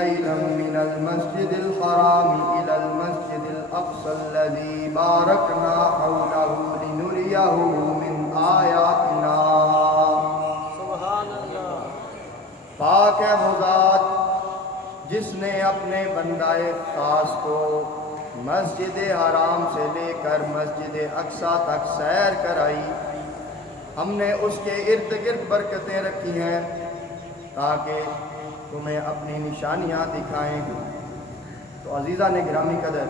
ليلا من المسجد الحرام إلى المسجد الأقصى الذي باركنا حوله لنريه من آياتنا. سبحان اللہ. پاک ہے وہ ذات جس نے اپنے بندائے خاص کو مسجد حرام سے لے کر مسجد اقصیٰ تک سیر کرائی. ہم نے اس کے ارد گرد برکتیں رکھی ہیں تاکہ تمہیں اپنی نشانیاں دکھائیں. تو عزیزان گرامی قدر،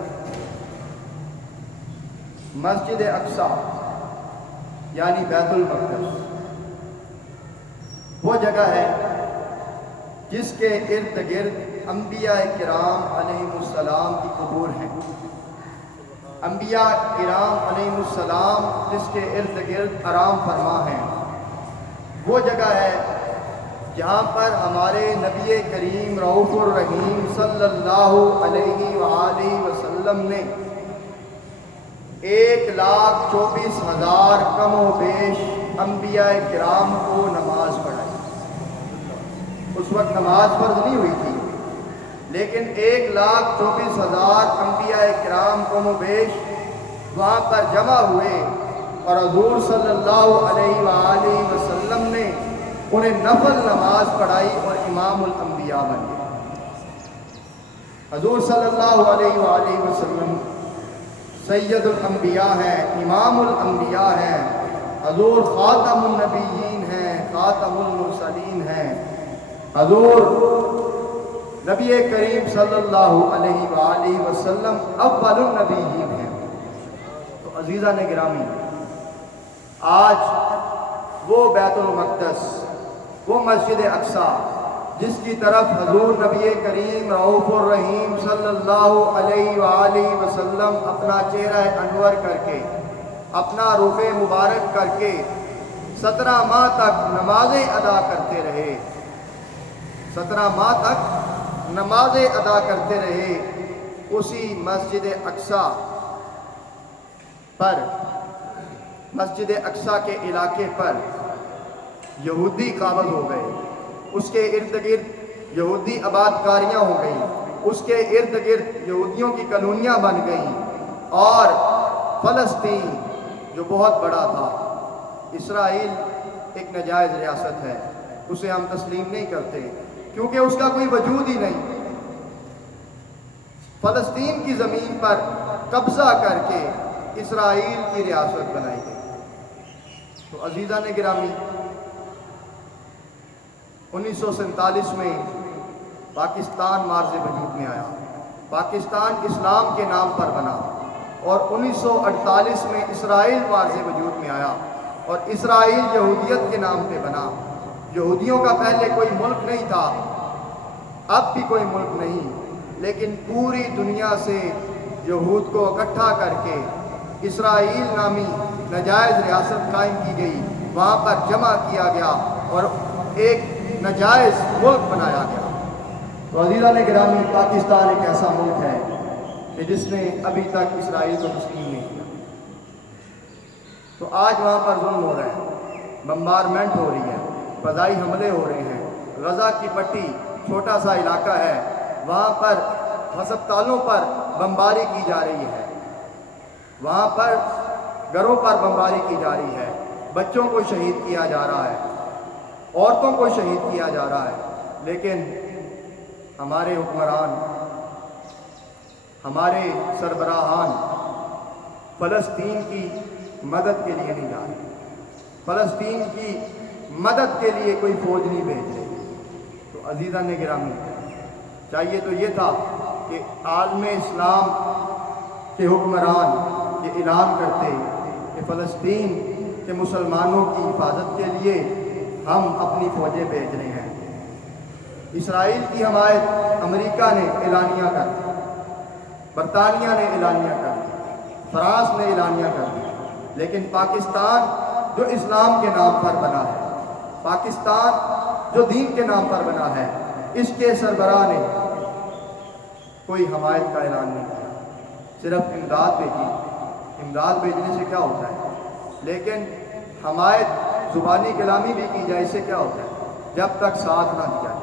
مسجد اقصیٰ یعنی بیت المقدس وہ جگہ ہے جس کے ارد گرد انبیاء کرام علیہ السلام کی قبور ہیں. انبیاء کرام علیہ السلام جس کے ارد گرد آرام فرما ہیں، وہ جگہ ہے جہاں پر ہمارے نبی کریم رؤوف الرحیم صلی اللہ علیہ وآلہ وسلم نے 1,24,000 کم و بیش انبیاء کرام کو نماز پڑھائی. اس وقت نماز فرض نہیں ہوئی تھی، لیکن 1,24,000 انبیاء کرام کم و بیش وہاں پر جمع ہوئے اور حضور صلی اللہ علیہ وآلہ وسلم نے انہیں نفل نماز پڑھائی اور امام الانبیاء بن گئے. حضور صلی اللہ علیہ وآلہ وسلم سید الانبیاء ہیں، امام الانبیاء ہیں. حضور خاتم النبیین ہیں، خاتم المرسلین ہیں. حضور نبی کریم صلی اللہ علیہ وآلہ وسلم اول النبیین ہیں. تو عزیزان گرامی، آج وہ بیت المقدس، وہ مسجد اقصیٰ جس کی طرف حضور نبی کریم رؤوف الرحیم صلی اللہ علیہ وآلہ وسلم اپنا چہرہ انور کر کے، اپنا رخ مبارک کر کے 17 ماہ تک نمازیں ادا کرتے رہے، 17 ماہ تک نمازیں ادا کرتے رہے، اسی مسجد اقصیٰ پر، مسجد اقصیٰ کے علاقے پر یہودی قابض ہو گئے. اس کے ارد گرد یہودی آباد کاریاں ہو گئیں، اس کے ارد گرد یہودیوں کی کالونیاں بن گئیں. اور فلسطین جو بہت بڑا تھا، اسرائیل ایک ناجائز ریاست ہے، اسے ہم تسلیم نہیں کرتے کیونکہ اس کا کوئی وجود ہی نہیں. فلسطین کی زمین پر قبضہ کر کے اسرائیل کی ریاست بنائی گئی. تو عزیزان گرامی، 1947 میں پاکستان مارز وجود میں آیا. پاکستان اسلام کے نام پر بنا، اور 1948 میں اسرائیل مارز وجود میں آیا، اور اسرائیل یہودیت کے نام پہ بنا. یہودیوں کا پہلے کوئی ملک نہیں تھا، اب بھی کوئی ملک نہیں، لیکن پوری دنیا سے یہود کو اکٹھا کر کے اسرائیل نامی ناجائز ریاست قائم کی گئی. وہاں پر جمع کیا گیا اور ایک ناجائز ملک بنایا گیا. تو عزیزان گرامی، پاکستان ایک ایسا ملک ہے کہ جس نے ابھی تک اسرائیل کو تسلیم نہیں کیا. تو آج وہاں پر ظلم ہو رہا ہے، بمبارمنٹ ہو رہی ہے، فضائی حملے ہو رہے ہیں. غزہ کی پٹی چھوٹا سا علاقہ ہے، وہاں پر ہسپتالوں پر بمباری کی جا رہی ہے، وہاں پر گھروں پر بمباری کی جا رہی ہے. بچوں کو شہید کیا جا رہا ہے، عورتوں کو شہید کیا جا رہا ہے. لیکن ہمارے حکمران، ہمارے سربراہان فلسطین کی مدد کے لیے نہیں جا رہے، فلسطین کی مدد کے لیے کوئی فوج نہیں بھیج رہے. تو عزیزان گرامی، چاہیے تو یہ تھا کہ عالم اسلام کے حکمران یہ اعلان کرتے کہ فلسطین کے مسلمانوں کی حفاظت کے لیے ہم اپنی فوجیں بھیج رہے ہیں. اسرائیل کی حمایت امریکہ نے اعلانیہ کر دی، برطانیہ نے اعلانیہ کر دی، فرانس نے اعلانیہ کر دی. لیکن پاکستان جو اسلام کے نام پر بنا ہے، پاکستان جو دین کے نام پر بنا ہے، اس کے سربراہ نے کوئی حمایت کا اعلان نہیں کیا، صرف امداد بھیجی. امداد بھیجنے سے کیا ہوتا ہے؟ لیکن حمایت زبانی کلامی بھی کی جائے، اس سے کیا ہوتا ہے؟ جب تک ساتھ نہ دیا جائے.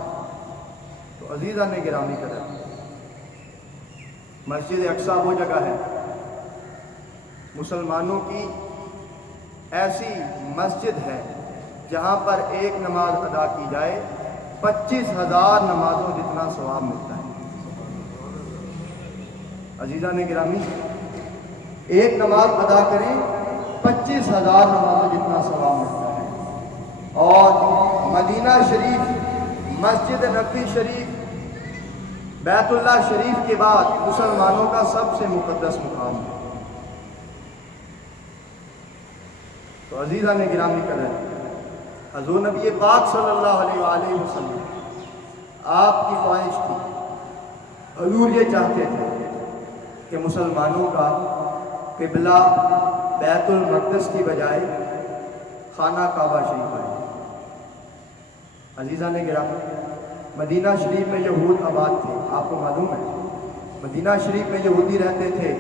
تو عزیزان گرامی قدر، مسجد اقصی وہ جگہ ہے مسلمانوں کی ایسی مسجد ہے جہاں پر ایک نماز ادا کی جائے 25,000 نمازوں جتنا ثواب ملتا ہے۔ عزیزان گرامی، ایک نماز ادا کریں 25,000 نمازوں جتنا ثواب ملتا ہے۔ اور مدینہ شریف، مسجد نبوی شریف، بیت اللہ شریف کے بعد مسلمانوں کا سب سے مقدس مقام ہے۔ تو عزیزان گرامی قدر، حضور نبی پاک صلی اللہ علیہ وآلہ وسلم، آپ کی خواہش تھی، حضور یہ چاہتے تھے کہ مسلمانوں کا قبلہ بیت المقدس کی بجائے خانہ کعبہ شریف ہے۔ عزیزان گرامی، مدینہ شریف میں یہود آباد تھے، آپ کو معلوم ہے مدینہ شریف میں یہودی رہتے تھے،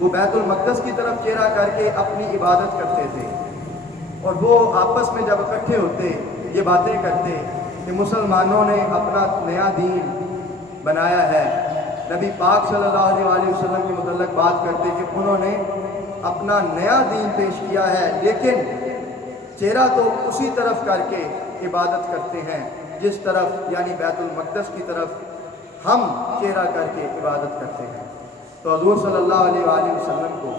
وہ بیت المقدس کی طرف چہرہ کر کے اپنی عبادت کرتے تھے، اور وہ آپس میں جب اکٹھے ہوتے یہ باتیں کرتے کہ مسلمانوں نے اپنا نیا دین بنایا ہے۔ نبی پاک صلی اللہ علیہ وآلہ وسلم کے متعلق بات کرتے کہ انہوں نے اپنا نیا دین پیش کیا ہے، لیکن چہرہ تو اسی طرف کر کے عبادت کرتے ہیں جس طرف، یعنی بیت المقدس کی طرف ہم چہرہ کر کے عبادت کرتے ہیں۔ تو حضور صلی اللہ علیہ وآلہ وسلم کو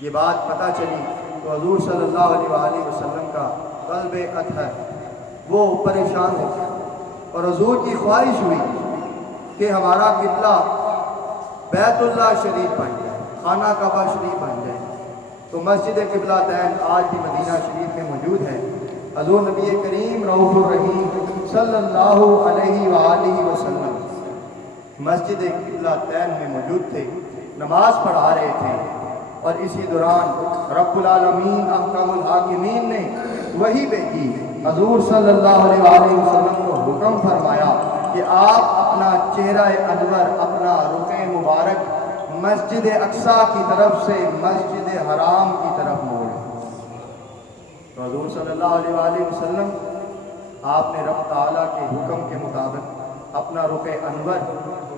یہ بات پتہ چلی، تو حضور صلی اللہ علیہ وآلہ وسلم کا قلب اطہر وہ پریشان ہو گیا، اور حضور کی خواہش ہوئی کہ ہمارا قبلہ بیت اللہ شریف بن جائے، خانہ کعبہ شریف بن جائے۔ تو مسجد قبلہ تین آج بھی مدینہ شریف میں موجود ہے۔ حضور نبی کریم رؤوف الرحیم صلی اللہ علیہ وآلہ وسلم مسجد قبلہ تین میں موجود تھے، نماز پڑھا رہے تھے، اور اسی دوران رب العالمین احکم الحاکمین نے وحی بھیجی، حضور صلی اللہ علیہ وآلہ وسلم کو حکم فرمایا کہ آپ اپنا چہرہ انور، اپنا رخ مبارک مسجد اقصی کی طرف سے مسجد حرام کی طرف موڑیں۔ تو حضور صلی اللہ علیہ وآلہ وسلم آپ نے رب تعالیٰ کے حکم کے مطابق اپنا رخ انور،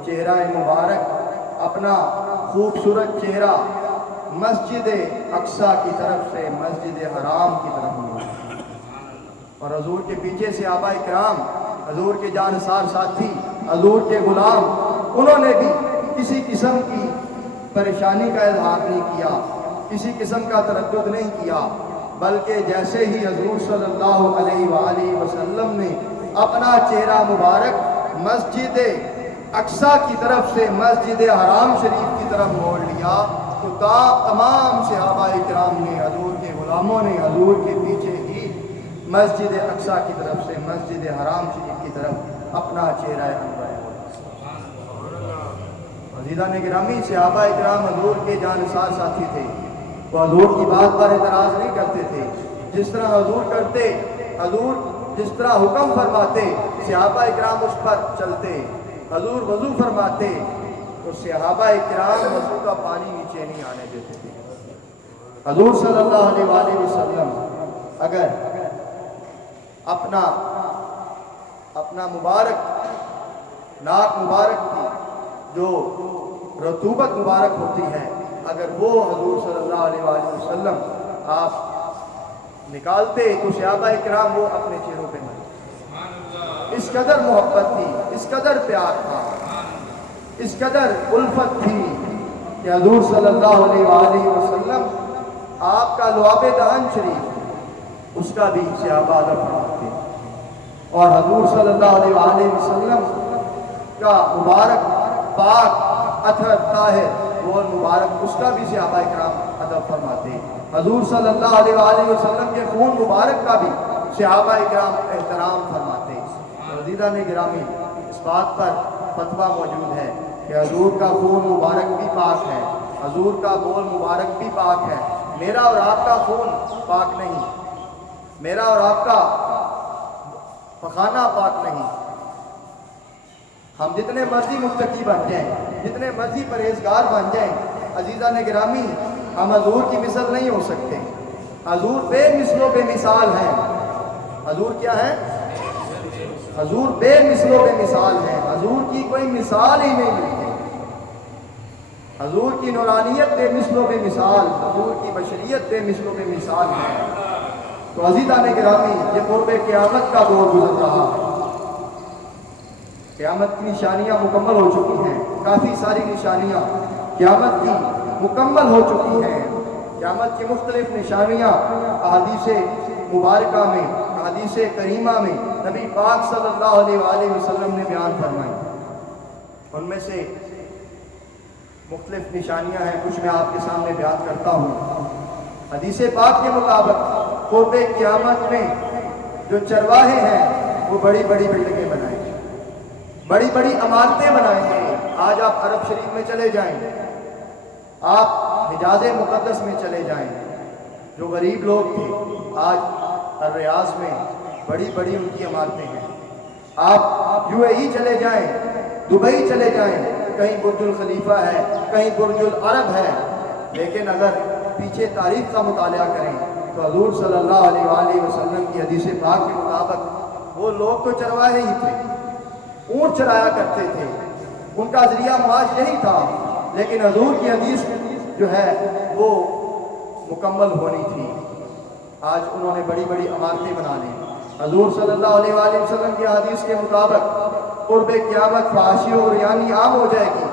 چہرہ مبارک، اپنا خوبصورت چہرہ مسجد اقصی کی طرف سے مسجد حرام کی طرف موڑا، اور حضور کے پیچھے صحابہ کرام، حضور کے جانثار ساتھی، حضور کے غلام، انہوں نے بھی کسی قسم کی پریشانی کا اظہار نہیں کیا، کسی قسم کا تردد نہیں کیا، بلکہ جیسے ہی حضور صلی اللہ علیہ وآلہ وسلم نے اپنا چہرہ مبارک مسجد اقصی کی طرف سے مسجد حرام شریف کی طرف موڑ لیا، تو تمام صحابہ کرام نے، حضور کے غلاموں نے حضور کے پیچھے ہی مسجد اقصی کی طرف سے مسجد حرام شریف کی طرف اپنا چہرہ انور۔ عزیزان گرامی، صحابہ کرام حضور کے جانثار ساتھی تھے، وہ حضور کی بات پر اعتراض نہیں کرتے تھے، جس طرح حضور کرتے، حضور جس طرح حکم فرماتے صحابہ کرام اس پر چلتے، حضور وضو فرماتے تو صحابہ کرام وضو کا پانی نیچے نہیں آنے دیتے تھے۔ حضور صلی اللہ علیہ وآلہ وسلم اگر اپنا مبارک ناک مبارک کی جو رطوبت مبارک ہوتی ہے، اگر وہ حضور صلی اللہ علیہ وآلہ وسلم آپ نکالتے تو صحابہ کرام وہ اپنے چہروں پہ مرتے۔ اس قدر محبت تھی، اس قدر پیار تھا، اس قدر الفت تھی کہ حضور صلی اللہ علیہ وآلہ وسلم آپ کا لعاب دہن شریف اس کا بھی صحابہ ادب فرماتے، اور حضور صلی اللہ علیہ وآلہ وسلم کا مبارک پاک اطہر طاہر وہ مبارک اس کا بھی صحابہ کرام ادب فرماتے۔ حضور صلی اللہ علیہ وآلہ وسلم کے خون مبارک کا بھی صحابہ کرام احترام فرماتے۔ عزیزان گرامی، اس بات پر فتویٰ موجود ہے کہ حضور کا خون مبارک بھی پاک ہے، حضور کا بول مبارک بھی پاک ہے، میرا اور آپ کا خون پاک نہیں، میرا اور آپ کا پخانہ پاک نہیں۔ ہم جتنے مرضی متقی بن جائیں، جتنے مرضی پرہیزگار بن جائیں، عزیزان گرامی ہم حضور کی مثل نہیں ہو سکتے۔ حضور بے مثل و بے مثال ہیں۔ حضور کیا ہیں؟ حضور بے مثل و بے مثال ہیں، حضور کی کوئی مثال ہی نہیں ملتی، حضور کی نورانیت بے مثل و بے مثال، حضور کی بشریت بے مثل و بے مثال ہے۔ تو عزیزان گرامی، یہ قرب قیامت کا دور گزر رہا ہے، قیامت کی نشانیاں مکمل ہو چکی ہیں، کافی ساری نشانیاں قیامت کی مکمل ہو چکی ہیں، قیامت کی مختلف نشانیاں احادیث مبارکہ میں، احادیث کریمہ میں نبی پاک صلی اللہ علیہ وآلہ وسلم نے بیان فرمائی۔ ان میں سے مختلف نشانیاں ہیں، کچھ میں آپ کے سامنے بیان کرتا ہوں۔ حدیث پاک کے مطابق قرب قیامت میں جو چرواہے ہیں وہ بڑی بڑی بلڈنگیں بنائیں گے، بڑی بڑی عمارتیں بنائیں گے۔ آج آپ عرب شریف میں چلے جائیں، آپ حجاز مقدس میں چلے جائیں، جو غریب لوگ تھے آج الریاض میں بڑی بڑی ان کی عمارتیں ہیں۔ آپ UAE چلے جائیں، دبئی چلے جائیں، کہیں برج الخلیفہ ہے، کہیں برج العرب ہے، لیکن اگر پیچھے تاریخ کا مطالعہ کریں تو حضور صلی اللہ علیہ وآلہ وسلم کی حدیث پاک کے مطابق وہ لوگ تو چرواہے ہی تھے، اونٹ چرایا کرتے تھے، ان کا ذریعہ معاش یہی تھا، لیکن حضور کی حدیث جو ہے وہ مکمل ہونی تھی۔ آج انہوں نے بڑی بڑی عمارتیں بنا لی۔ حضور صلی اللہ علیہ وآلہ وسلم کی حدیث کے مطابق قرب قیامت فحاشی اور عریانی عام ہو جائے گی۔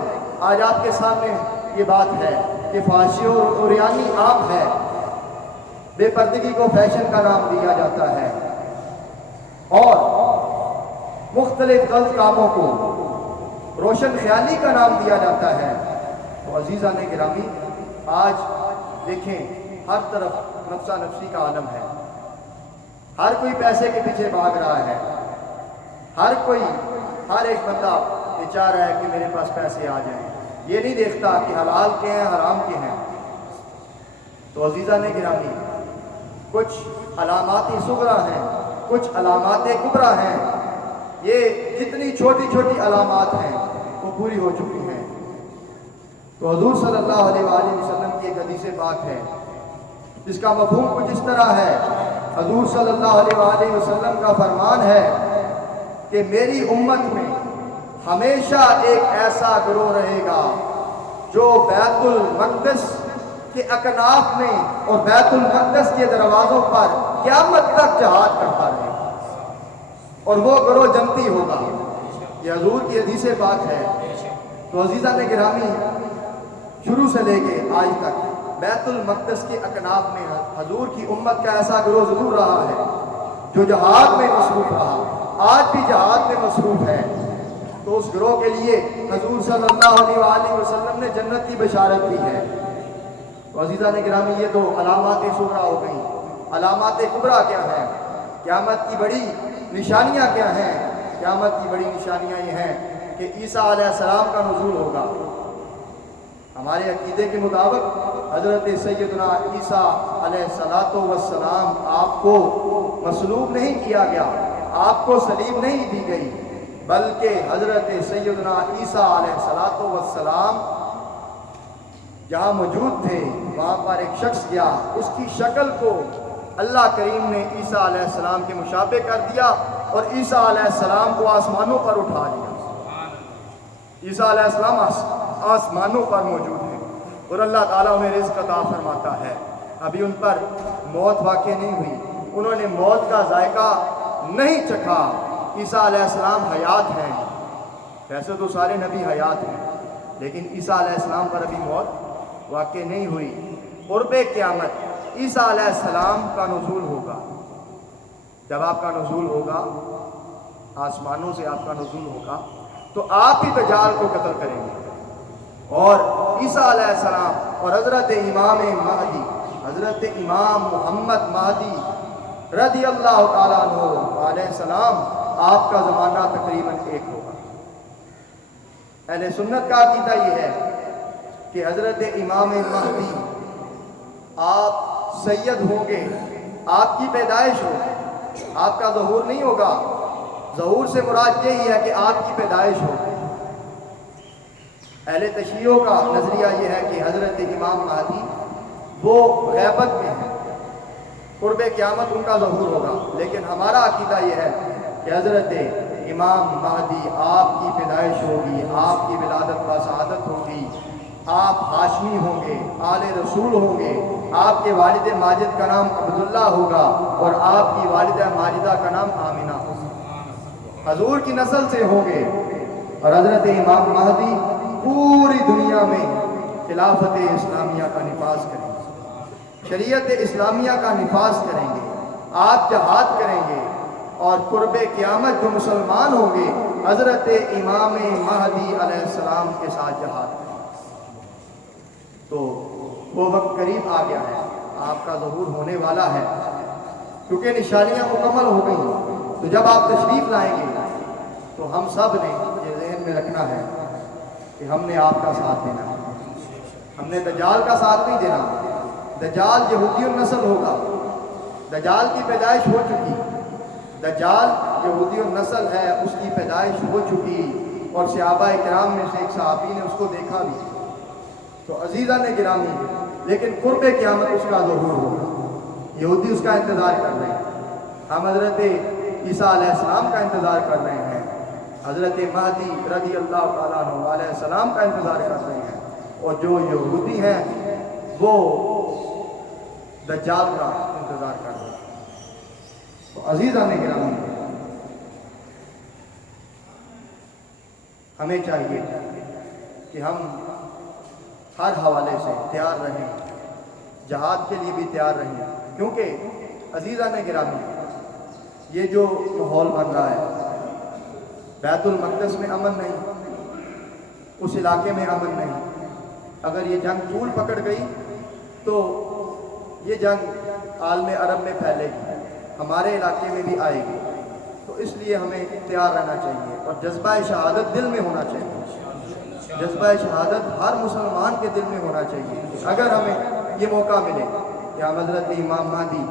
آج آپ کے سامنے یہ بات ہے کہ فحاشی اور عریانی عام ہے، بے پردگی کو فیشن کا نام دیا جاتا ہے، اور مختلف غلط کاموں کو روشن خیالی کا نام دیا جاتا ہے۔ تو عزیزان گرامی، آج دیکھیں ہر طرف نفسا نفسی کا عالم ہے، ہر کوئی پیسے کے پیچھے بھاگ رہا ہے، ہر ایک بندہ یہ چاہ رہا ہے کہ میرے پاس پیسے آ جائیں، یہ نہیں دیکھتا کہ حلال کے ہیں حرام کے ہیں۔ تو عزیزان گرامی، کچھ علامات صغریٰ ہیں، کچھ علامات کبریٰ ہیں، یہ جتنی چھوٹی چھوٹی علامات ہیں وہ پوری ہو چکی ہیں۔ تو حضور صلی اللہ علیہ وآلہ وسلم کی ایک حدیث پاک ہے جس کا مفہوم کچھ اس طرح ہے۔ حضور صلی اللہ علیہ وآلہ وسلم کا فرمان ہے کہ میری امت میں ہمیشہ ایک ایسا گروہ رہے گا جو بیت المقدس کے اکناف میں اور بیت المقدس کے دروازوں پر قیامت تک جہاد کرتا رہے گا، اور وہ گروہ جنتی ہوگا۔ یہ حضور کی حدیث پاک ہے۔ تو عزیزان گرامی، شروع سے لے کے آج تک بیت المقدس کے اکناف میں حضور کی امت کا ایسا گروہ ضرور رہا ہے جو جہاد میں مصروف رہا، آج بھی جہاد میں مصروف ہے۔ تو اس گروہ کے لیے حضور صلی اللہ علیہ وآلہ وسلم نے جنت کی بشارت دی ہے۔ تو عزیزان گرامی، یہ تو علامات صغریٰ ہو گئیں۔ علامات کبریٰ کیا ہیں؟ قیامت کی بڑی نشانیاں کیا ہیں؟ قیامت کی بڑی نشانیاں یہ ہیں کہ عیسیٰ علیہ السلام کا نزول ہوگا۔ ہمارے عقیدے کے مطابق حضرت سیدنا عیسیٰ علیہ السلام آپ کو مصلوب نہیں کیا گیا، آپ کو صلیب نہیں دی گئی، بلکہ حضرت سیدنا عیسیٰ علیہ السلام جہاں موجود تھے وہاں پر ایک شخص گیا، اس کی شکل کو اللہ کریم نے عیسیٰ علیہ السلام کے مشابہ کر دیا اور عیسیٰ علیہ السلام کو آسمانوں پر اٹھا لیا۔ عیسیٰ علیہ السلام آسمانوں پر موجود ہیں اور اللہ تعالیٰ انہیں رزق عطا فرماتا ہے۔ ابھی ان پر موت واقع نہیں ہوئی، انہوں نے موت کا ذائقہ نہیں چکھا۔ عیسیٰ علیہ السلام حیات ہیں، ویسے تو سارے نبی حیات ہیں، لیکن عیسیٰ علیہ السلام پر ابھی موت واقع نہیں ہوئی۔ قرب قیامت عیسیٰ علیہ السلام کا نزول ہوگا۔ جب آپ کا نزول ہوگا، آسمانوں سے آپ کا نزول ہوگا، تو آپ ہی دجال کو قتل کریں گے، اور عیسیٰ علیہ السلام اور حضرت امام مہدی، حضرت امام محمد مہدی رضی اللہ تعالیٰ عنہ علیہ السلام، آپ کا زمانہ تقریباً ایک ہوگا۔ اہل سنت کا عقیدہ یہ ہے کہ حضرت امام مہدی آپ سید ہوں گے، آپ کی پیدائش ہوگی، آپ کا ظہور نہیں ہوگا۔ ظہور سے مراد یہی ہے کہ آپ کی پیدائش ہوگی۔ اہل تشیعوں کا نظریہ یہ ہے کہ حضرت امام مہدی وہ غیبت میں ہیں، قرب قیامت ان کا ظہور ہوگا، لیکن ہمارا عقیدہ یہ ہے کہ حضرت امام مہدی آپ کی پیدائش ہوگی، آپ کی ولادت بسعادت ہوگی، آپ ہاشمی ہوں گے، آل رسول ہوں گے، آپ کے والد ماجد کا نام عبداللہ ہوگا اور آپ کی والدہ ماجدہ کا نام آمنہ ہوگا، حضور کی نسل سے ہوں گے، اور حضرت امام مہدی پوری دنیا میں خلافت اسلامیہ کا نفاذ کریں گے، شریعت اسلامیہ کا نفاذ کریں گے، آپ جہاد کریں گے، اور قرب قیامت جو مسلمان ہوں گے حضرت امام مہدی علیہ السلام کے ساتھ جہاد کریں گے۔ تو وہ وقت قریب آ گیا ہے، آپ کا ظہور ہونے والا ہے، کیونکہ نشانیاں مکمل ہو گئی۔ تو جب آپ تشریف لائیں گے تو ہم سب نے یہ ذہن میں رکھنا ہے کہ ہم نے آپ کا ساتھ دینا ہے، ہم نے دجال کا ساتھ نہیں دینا۔ دجال یہودی النسل ہوگا، دجال کی پیدائش ہو چکی، دجال یہودی النسل ہے، اس کی پیدائش ہو چکی، اور صحابہ کرام میں سے ایک صحابی نے اس کو دیکھا بھی۔ تو عزیزان گرامی، لیکن قرب قیامت اس کا ظہور ہوگا، یہودی اس کا انتظار کر رہے ہیں، ہم حضرت عیسیٰ علیہ السلام کا انتظار کر رہے ہیں، حضرت مہدی رضی اللہ تعالیٰ عنہ علیہ السلام کا انتظار کر رہے ہیں، اور جو یہودی ہیں وہ دجال کا انتظار کر رہے ہیں۔ تو عزیزان گرامی، ہمیں چاہیے کہ ہم ہر حوالے سے تیار رہیں، جہاد کے لیے بھی تیار رہیں، کیونکہ عزیزان گرامی یہ جو ماحول بن رہا ہے، بیت المقدس میں امن نہیں، اس علاقے میں امن نہیں، اگر یہ جنگ طول پکڑ گئی تو یہ جنگ عالم عرب میں پھیلے گی، ہمارے علاقے میں بھی آئے گی۔ تو اس لیے ہمیں تیار رہنا چاہیے، اور جذبہ شہادت دل میں ہونا چاہیے، جذبہ شہادت ہر مسلمان کے دل میں ہونا چاہیے۔ اگر ہمیں یہ موقع ملے کہ ہم حضرت امام مہدی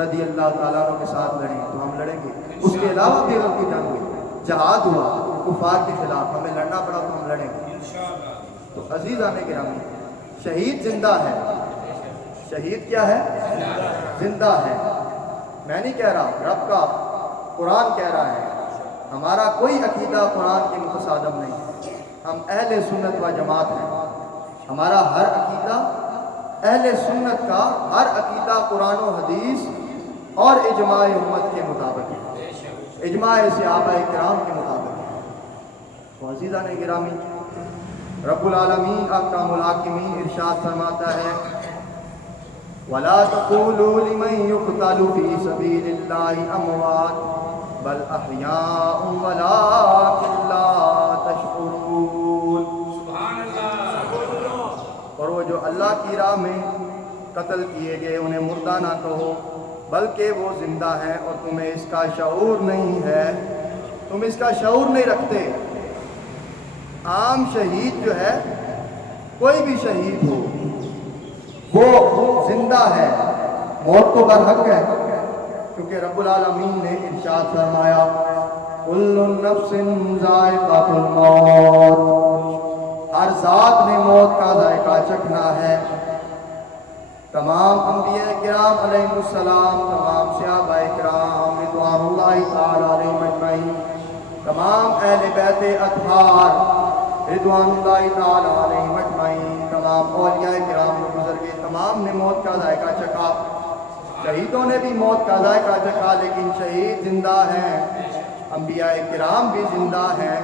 رضی اللہ تعالیٰ عنہ کے ساتھ لڑیں تو ہم لڑیں گے، اس کے علاوہ بھی اگر کوئی جنگ ہوئی، جہاد ہوا کفار کے خلاف، ہمیں لڑنا پڑا تو ہم لڑیں گے۔ تو عزیزان گرامی، شہید زندہ ہے، شہید کیا ہے؟ زندہ ہے۔ میں نہیں کہہ رہا، رب کا قرآن کہہ رہا ہے، ہمارا کوئی عقیدہ قرآن کے متصادم نہیں ہے، ہم اہل سنت و جماعت ہیں، ہمارا ہر عقیدہ اہل سنت کا ہر عقیدہ قرآن و حدیث اور اجماع امت کے مطابق ہے، اجماع صحابہ کرام کے مطابق ہے۔ تو عزیزان گرامی، رب العالمین احکام الحاکمین ارشاد فرماتا ہے، وَلَا تَقُولُوا لِمَنْ يُقْتَلُ فِي سَبِيلِ اللَّهِ أَمْوَاتٌ بَلْ أَحْيَاءٌ وَلَٰكِن لَّا تَشْعُرُونَ۔ اور وہ جو اللہ کی راہ میں قتل کیے گئے انہیں مردہ نہ کہو، بلکہ وہ زندہ ہیں اور تمہیں اس کا شعور نہیں ہے، تم اس کا شعور نہیں رکھتے۔ عام شہید جو ہے، کوئی بھی شہید ہو، وہ زندہ ہے، موت تو برحق ہے، کیونکہ رب العالمین نے ارشاد فرمایا، کل نفس ذائقۃ الموت، ہر ذات نے موت کا ذائقہ چکھنا ہے۔ تمام انبیاء کرام علیہ السلام، تمام صحابہ کرام رضوان اللہ تعالی علیہم اجمعین، تمام اہل بیت اطہار رضوان اللہ تعالی علیہم اجمعین، تمام اولیاء کرام جو گزر گئے، تمام نے موت کا ذائقہ چکھا۔ شہیدوں نے بھی موت کا ذائقہ چکھا، لیکن شہید زندہ ہیں، انبیاء کرام بھی زندہ ہیں،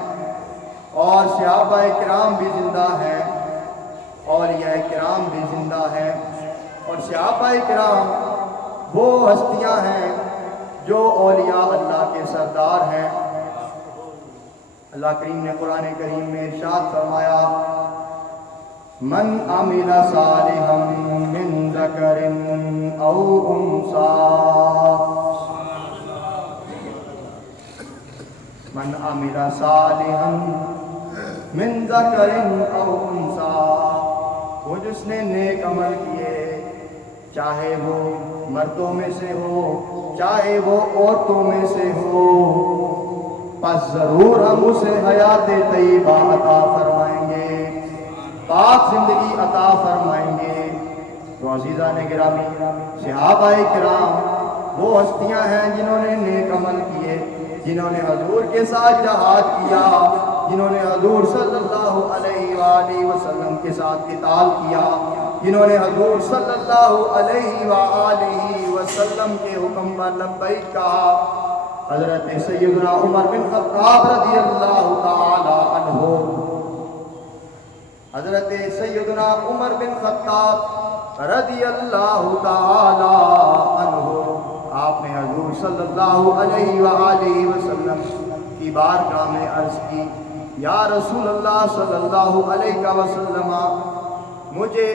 اور صحابہ کرام بھی زندہ ہیں، اولیاء کرام بھی زندہ ہیں۔ اور صحابہ کرام وہ ہستیاں ہیں جو اولیاء اللہ کے سردار ہیں۔ اللہ کریم نے قرآن کریم میں ارشاد فرمایا، من عمل صالحا من ذکر او انثی، من عمل صالحا من ذکر او انثی، وہ جس نے نیک عمل کیے، چاہے وہ مردوں میں سے ہو چاہے وہ عورتوں میں سے ہو، پس ضرور ہم اسے حیات طیبہ عطا فرمائیں گے، پاک زندگی عطا فرمائیں گے۔ تو عزیزان گرامی، صحابہ کرام وہ ہستیاں ہیں جنہوں نے نیک عمل کیے، جنہوں نے حضور کے ساتھ جہاد کیا، جنہوں نے حضور صلی اللہ علیہ وآلہ وسلم کے ساتھ قتال کیا، جنہوں نے حضور صلی اللہ علیہ وآلہ وسلم کے حکم پر لبیک کہا، حضرت سیدنا عمر بن خطاب رضی اللہ تعالی عنہ، حضرت سیدنا عمر بن خطاب رضی اللہ تعالی عنہ، آپ نے حضور صلی اللہ علیہ وآلہ وسلم کی بارگاہ میں عرض کی، یا رسول اللہ صلی اللہ علیہ وسلم، مجھے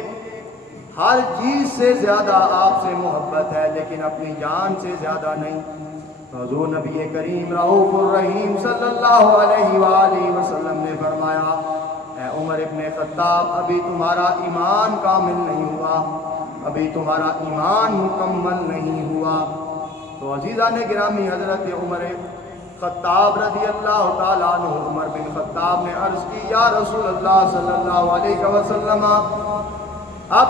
ہر چیز سے زیادہ آپ سے محبت ہے لیکن اپنی جان سے زیادہ نہیں۔ حضور نبی کریم رؤوف الرحیم صلی اللہ علیہ وآلہ وسلم نے فرمایا، اے عمر ابن خطاب، ابھی تمہارا ایمان کامل نہیں ہوا، ابھی تمہارا ایمان مکمل نہیں ہوا۔ تو عزیزان گرامی، حضرت عمر خطاب رضی اللہ تعالیٰ عنہ، عمر بن خطاب نے عرض کی، یا رسول اللہ صلی اللہ علیہ وسلم، اب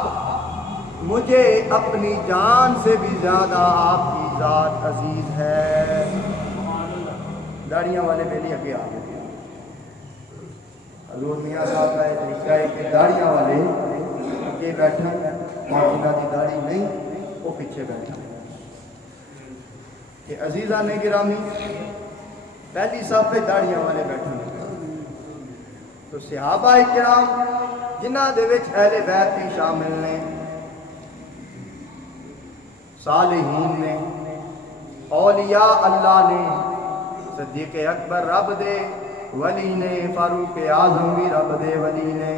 مجھے اپنی جان سے بھی زیادہ آپ کی ذات عزیز ہے۔ داڑیاں والے بیلی اگے آ گئے، حضور میاں صاحب کا طریقہ ہے کہ داڑیاں والے اگے بیٹھیں اور جنہاں دی داڑھی نہیں وہ پیچھے بیٹھیں۔ کہ عزیزان گرامی، پہلی صف پہ داڑیاں والے بیٹھیں، تو صحابہ کرام جنہاں دے وچ اہل بیت بھی شامل نے، صالحین نے، اولیاء اللہ نے، صدیق اکبر رب دے ولی نے، فاروق اعظم بھی رب دے ولی نے،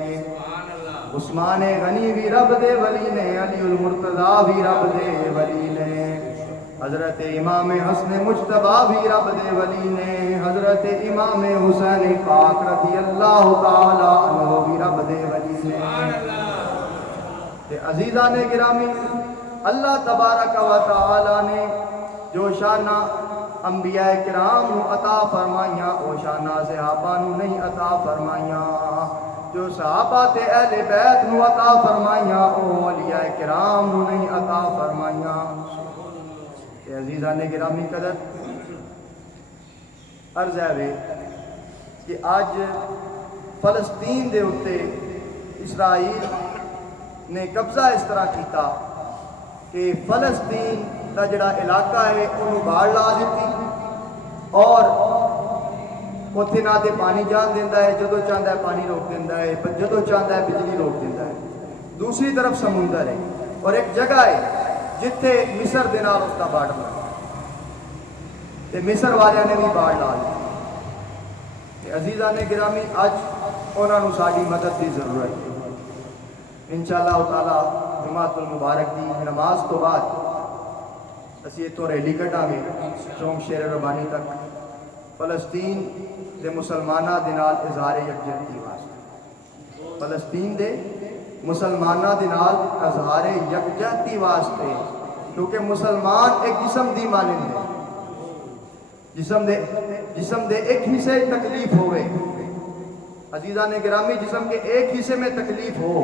عثمان غنی بھی رب دے ولی نے، علی المرتضیٰ بھی رب دے ولی نے، حضرت امام حسن مجتبیٰ بھی رب دے ولی نے، حضرت امام حسین پاک رضی اللہ تعالی عنہ بھی رب دے ولی نے۔ عزیزان گرامی، اللہ تبارک و تعالی نے جو شانہ انبیاء کرام نو عطا فرمائیاں، او شانہ صحابہ نو نہیں عطا فرمائیاں، جو صحابہ تے اہل بیت نو عطا فرمائیاں، او اولیاء کرام نو نہیں عطا فرمائیاں۔ کہ عزیزان گرامی قدر عرض ہے کہ آج فلسطین دے اتے اسرائیل نے قبضہ اس طرح کیتا کہ فلسطین کا جڑا علاقہ ہے انہوں باڑ لا دیتی، اور اتنے نہ تے پانی جان دینا ہے، جدو چاہتا ہے پانی روک دینا ہے، جدو چاہتا ہے بجلی روک دینا ہے۔ دوسری طرف سمندر ہے، اور ایک جگہ ہے جتھے مصر دے نال اس کا باڑ بنا، تے مصر والے نے بھی باڑ لا دی۔ عزیزان گرامی، اج انہاں نوں ساری مدد کی ضرورت ہے۔ انشاءاللہ تعالی جمعۃ المبارک دی نماز تو بعد اسی اتوں ریلی کٹاں گے چونک شیر ربانی تک، فلسطین دے مسلماناں دے نال اظہار یکجہتی واسطے، فلسطین دے مسلماناں دے نال اظہار یکجہتی واسطے، کیونکہ مسلمان ایک جسم دی مانند ہے، جسم دے ایک حصے تکلیف ہوئے، عزیزان گرامی، جسم کے ایک حصے میں تکلیف ہو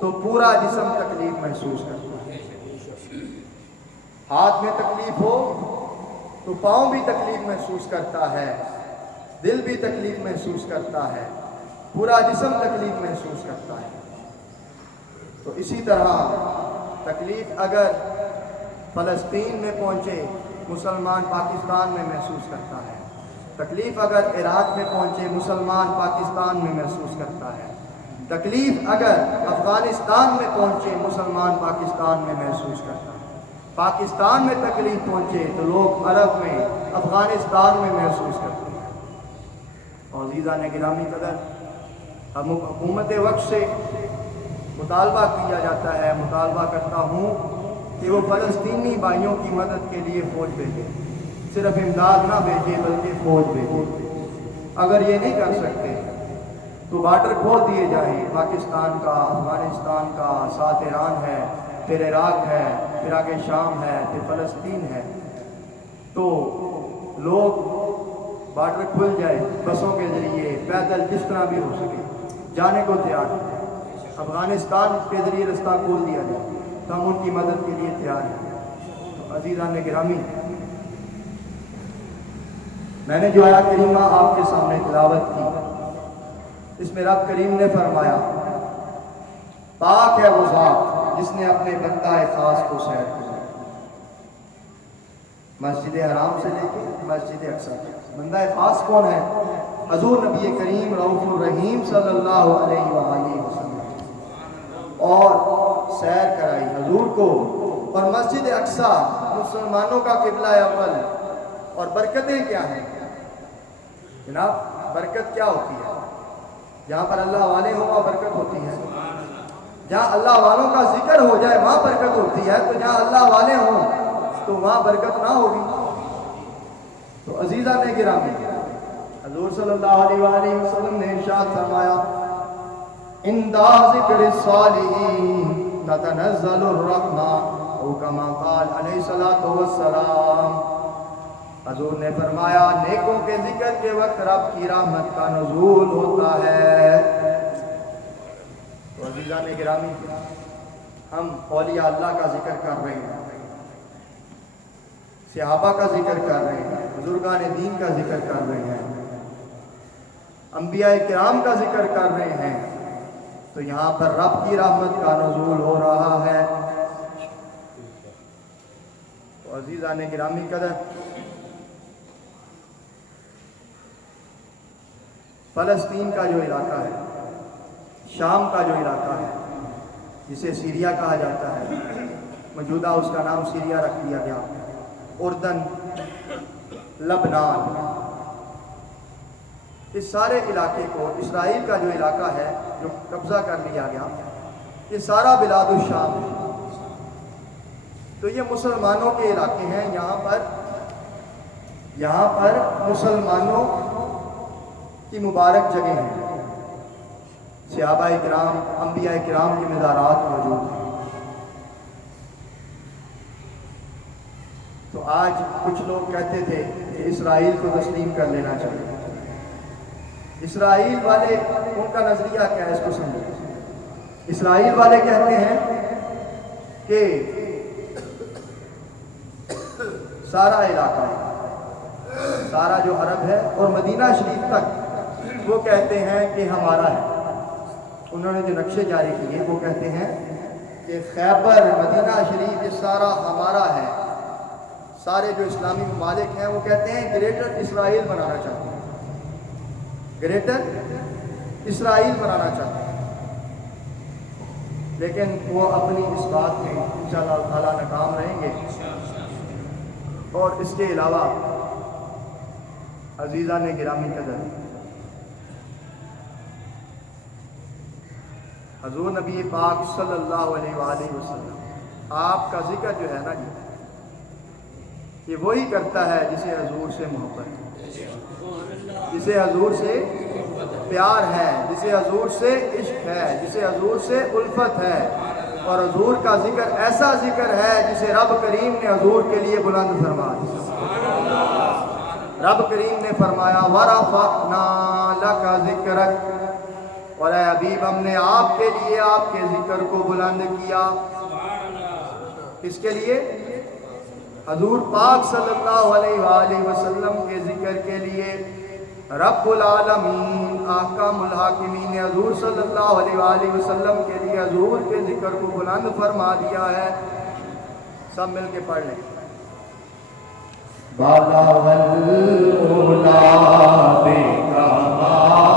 تو پورا جسم تکلیف محسوس کرتا ہے۔ ہاتھ میں تکلیف ہو تو پاؤں بھی تکلیف محسوس کرتا ہے، دل بھی تکلیف محسوس کرتا ہے، پورا جسم تکلیف محسوس کرتا ہے۔ تو اسی طرح تکلیف اگر فلسطین میں پہنچے، مسلمان پاکستان میں محسوس کرتا ہے، تکلیف اگر عراق میں پہنچے، مسلمان پاکستان میں محسوس کرتا ہے، تکلیف اگر افغانستان میں پہنچے، مسلمان پاکستان میں محسوس کرتا ہے، پاکستان میں تکلیف پہنچے تو لوگ عرب میں، افغانستان میں محسوس کرتے ہیں۔ اور عزیزان گرامی قدر، ہم حکومت وقت سے مطالبہ کیا جاتا ہے، مطالبہ کرتا ہوں کہ وہ فلسطینی بھائیوں کی مدد کے لیے فوج بھیجے، صرف امداد نہ بھیجے بلکہ فوج بھیجے۔ اگر یہ نہیں کر سکتے تو بارڈر کھول دیے جائیں، پاکستان کا، افغانستان کا، ساتھ ایران ہے، پھر عراق ہے، پھر آگے شام ہے، پھر فلسطین ہے، تو لوگ بارڈر کھل جائے، بسوں کے ذریعے، پیدل، جس طرح بھی ہو سکے جانے کو تیار ہیں۔ افغانستان کے ذریعے رستہ کھول دیا جائے تو ہم ان کی مدد کے لیے تیار ہیں۔ تو عزیزان گرامی، میں نے جو آیا کریمہ آپ کے سامنے تلاوت کی، اس میں رب کریم نے فرمایا پاک ہے وہ ذات جس نے اپنے بندہ خاص کو سیر کیا، مسجد حرام سے لے کے مسجد اقصی تک۔ بندہ خاص کون ہے؟ حضور نبی کریم رؤوف الرحیم صلی اللہ علیہ وآلہ وسلم، اور سیر کرائی حضور کو۔ اور مسجد اقصی مسلمانوں کا قبلہ اول، اور برکتیں کیا ہیں جناب؟ برکت کیا ہوتی ہے؟ جہاں پر اللہ والے ہوں وہاں برکت ہوتی ہے، جہاں اللہ والوں کا ذکر ہو جائے وہاں برکت ہوتی ہے، تو جہاں اللہ والے ہوں تو وہاں برکت نہ ہوگی۔ تو عزیزان گرامی، حضور صلی اللہ علیہ وآلہ وسلم نے ارشاد فرمایا عند ذکر الصالحین تتنزل الرحمہ، او کما قال علیہ الصلوۃ والسلام۔ حضور نے فرمایا نیکوں کے ذکر کے وقت رب کی رحمت کا نزول ہوتا ہے۔ تو عزیزان گرامی، ہم اولیاء اللہ کا ذکر کر رہے ہیں، صحابہ کا ذکر کر رہے ہیں، بزرگان دین کا ذکر کر رہے ہیں، انبیاء کرام کا ذکر کر رہے ہیں، تو یہاں پر رب کی رحمت کا نزول ہو رہا ہے۔ تو عزیزان گرامی قدر، فلسطین کا جو علاقہ ہے، شام کا جو علاقہ ہے، جسے سیریا کہا جاتا ہے، موجودہ اس کا نام سیریا رکھ دیا گیا، اردن، لبنان، اس سارے علاقے کو، اسرائیل کا جو علاقہ ہے جو قبضہ کر لیا گیا، یہ سارا بلاد الشام ہے۔ تو یہ مسلمانوں کے علاقے ہیں، یہاں پر مسلمانوں کی مبارک جگہ ہیں، صحابہ کرام، انبیاء کرام کی مزارات موجود ہیں۔ تو آج کچھ لوگ کہتے تھے کہ اسرائیل کو تسلیم کر لینا چاہیے۔ اسرائیل والے، ان کا نظریہ کیا ہے اس کو سمجھیں۔ اسرائیل والے کہتے ہیں کہ سارا علاقہ، سارا جو عرب ہے اور مدینہ شریف تک، وہ کہتے ہیں کہ ہمارا ہے۔ انہوں نے جو نقشے جاری کیے وہ کہتے ہیں کہ خیبر، مدینہ شریف، یہ سارا ہمارا ہے۔ سارے جو اسلامی ممالک ہیں وہ کہتے ہیں گریٹر اسرائیل بنانا چاہتے ہیں، گریٹر اسرائیل بنانا چاہتے ہیں، لیکن وہ اپنی اس بات میں انشاءاللہ تعالیٰ ناکام رہیں گے۔ اور اس کے علاوہ عزیزان گرامی قدر، حضور نبی پاک صلی اللہ علیہ وآلہ وسلم، آپ کا ذکر جو ہے نا جی، یہ وہی کرتا ہے جسے حضور سے محبت ہے، جسے حضور سے پیار ہے، جسے حضور سے عشق ہے، جسے حضور سے الفت ہے۔ اور حضور کا ذکر ایسا ذکر ہے جسے رب کریم نے حضور کے لیے بلند فرمایا۔ رب کریم نے فرمایا وَرَفَعْنَا لَكَ ذِكْرَكَ، اور اے حبیب ہم نے آپ کے لیے آپ کے ذکر کو بلند کیا۔ کس کے لیے؟ حضور پاک صلی اللہ علیہ وآلہ وسلم کے ذکر کے لیے۔ رب العالمین احکام الحاکمین نے حضور صلی اللہ علیہ وآلہ وسلم کے لیے حضور کے ذکر کو بلند فرما دیا ہے۔ سب مل کے پڑھ لیں۔ بالا والعلا بکمالہی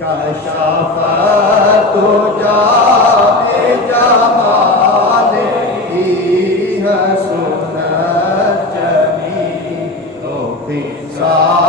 کشف تجا بجمالہی حسنت جمیل و خصال